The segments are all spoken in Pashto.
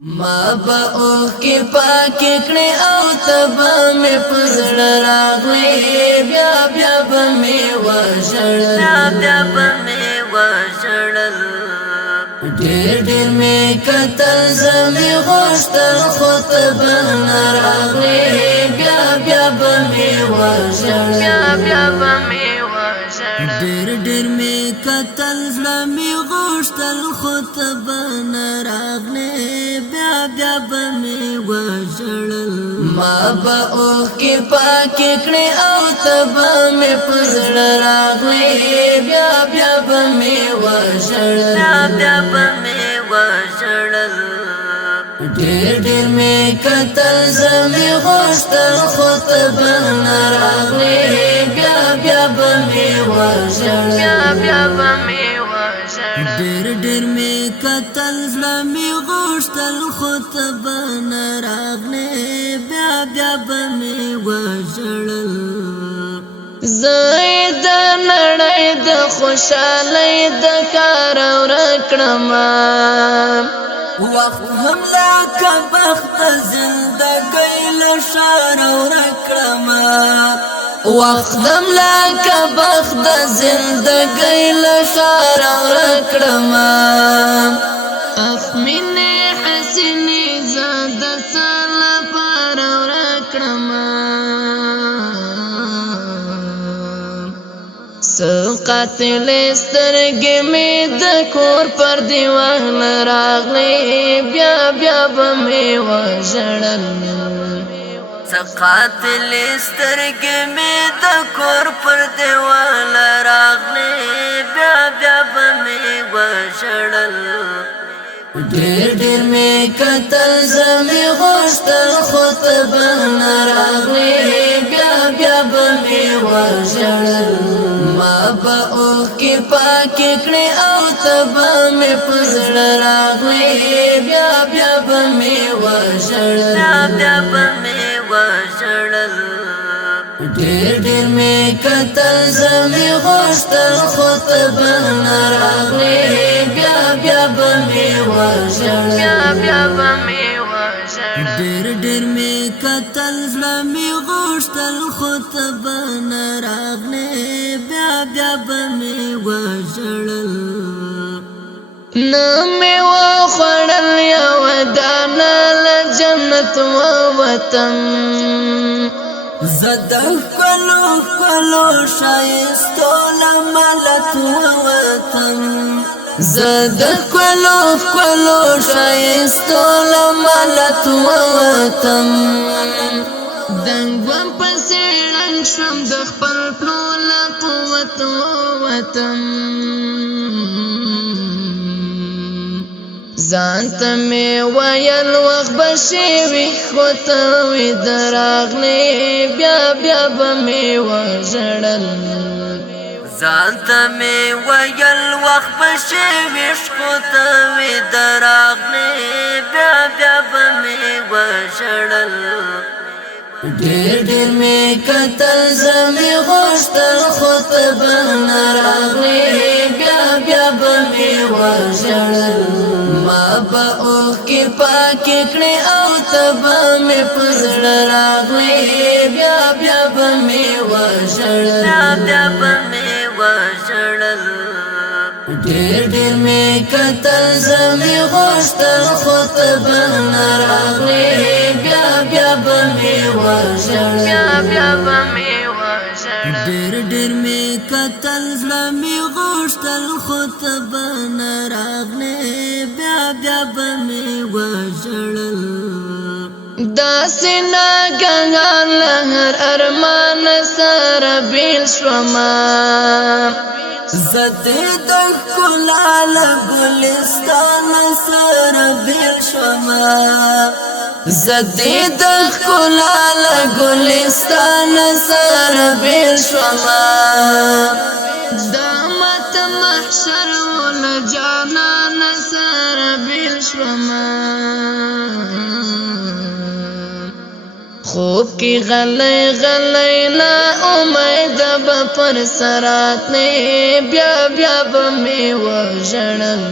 ما با اوخ کی پاکی کړي او تبا می پزړ راغلی بیا بیا به می وژړل بیا به می وژړل ډېر ډېر می کتل زمي غوښتل خو تبا راغلی بیا بیا به می وژړل بیا به می ډېر ډېر می کتل زمي غوښتل خو تبا راغلی بیا بیا به می وژړل ما به اوخ کې پاکې کړې او تبا می پزړ راغلی بیا بیا به می وژړل بیا به می وژړل ډېر ډېر می کتل زمي غوښتل خو تبا راغلی بیا بیا به می وژړل بیا به می ډېر ډېر می کتل زمي غوښتل خو تبا راغلی بیا بیا به می وژړل زید نړۍ د خوشالۍ د کار ورکړم وخت هم لکه بخت زندګۍ له شار ورکړم وخت هم لکه بخت زندګۍ له شار ورکړم اف مینې حسینې زاد سال پر ورکړم قاتل سترګې می د کور پر دیوال راغلی بیا بیا به می وژړل قاتل سترګې می د کور پر دیوال راغلی بیا بیا به می وژړل ډېر ډېر می کتل زمي غوښتل خو تبا راغلی بیا بیا به می وژړل ما به اوخ کې پاکې کړې او تبا می پزړ راغلی بیا بیا به می وژړل بیا به می وژړل ډېر ډېر می کتل زمي غوښتل خو تبا راغلی بیا بیا به می وژړل بیا به می ډېر ډېر می کتل زمي غوښتل خو تبا راغلی بیا بیا به می وژړل نه می وخوړل یو دانه له جنت ووتم زه د ښکلو ښکلو ښایستو له ملت ووتم زه د ښکلو ښکلو ښایستو له ملت ووتم دنګ وم پسې ړنګ شوم د خپل پلو له قوت ووتم ځان ته مې ویل وخت به شوي خو ته ویده راغلی بیا بیا به مې وژړل ځان ته مې ویل وخت به شوي خو ته ویده راغلی بیا بیا به مې وژړل ډېر ډېر می کتل زمي غوښتل خو تبا راغلی بیا بیا به می وژړل ما به اوخ کې پاکې کړې او تبا می پزړ راغلی بیا بیا به می وژړل بیا به می وژړل ډېر ډېر می کتل زمي غوښتل خو تبا راغلی بیا بیا به می وژړل بیا به می وژړل ډېر ډېر می کتل زمي غوښتل خو تبا راغلی بیا بیا به می وژړل داسې ناګهان له هر ارمان سره بیل شومه زه دې د ښکلا له ګلستان سره بیل شومه زه دې د ښکلا له ګلستان سره بیل شومه دا ماته محشر و له جانان سره بیل شومه خوب کی غلی غلی نا امید به پر سرات نه بیا بیا به می وژړل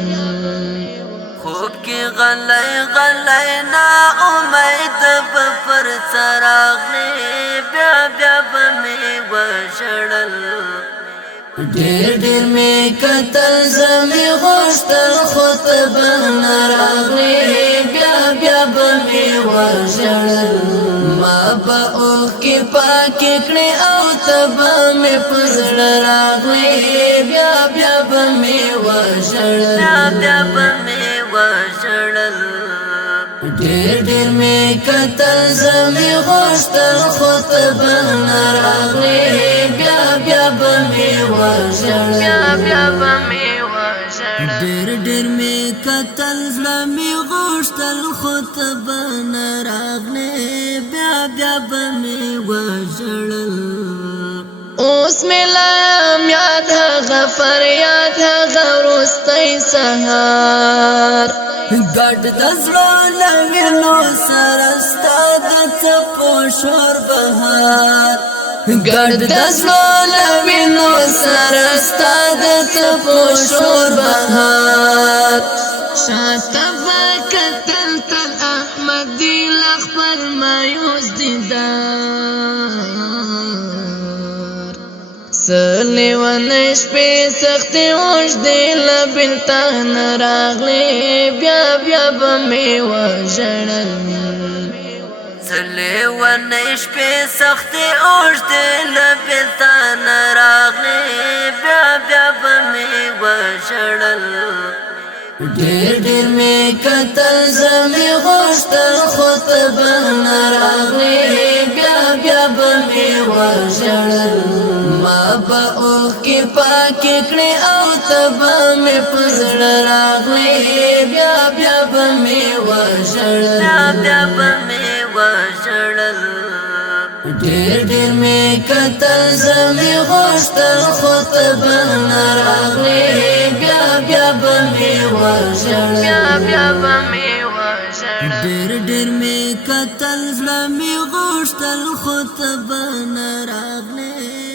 خوب کې غلی غلی نا امید پر سراغلی بیا بیا بمی وژړل ډېر ډېر می قتل زمي غوښتل خو ته به نه راغلې بیا بیا به مې وژړل ما به اوښکې پاکې کړې او ته به مې په زړه راغلې بیا بیا به مې وژړل بیا به مې وژړل ډېر ډېر می قتل زمي غوښتل خو ته به نه راغلې بیا بیا به مې وژړل بیا به مې وژړل ډېر ډېر می قتل زمي غوښتل خو ته به نه راغلې بیا بیا به مې وژړل اوس مې لایم یاد هغه فریاد هغه وروستی سهار ګډ د زړه له وینو سره ستا د څپو شور بهار ګډ د زړه له وینو سره ستا د څپو شور بهار شاته به کتل تل احمد دی له خپل مایوس دیدار سلیونی شپې سختې اوږدې له بېلتان راغلې بیا بیا به مې وژړل سلیونی شپې سختې اوږدې له بېلتان راغلې بیا بیا به مې وژړل ډېر ډېر می قتل زمي غوښتل خو ته به نه راغلې بیا بیا به مې وژړل ما به اوښکې پاکې کړې او ته به مې په زړه راغلې بیا بیا به مې وژړل بیا به مې وژړل ډېر ډېر می قتل زمي غوښتل خو ته به نه راغلې بیا بیا به مې وژړل بیا به مې وژړل ډېر ډېر می قتل زمي غوښتل خو ته به نه راغلې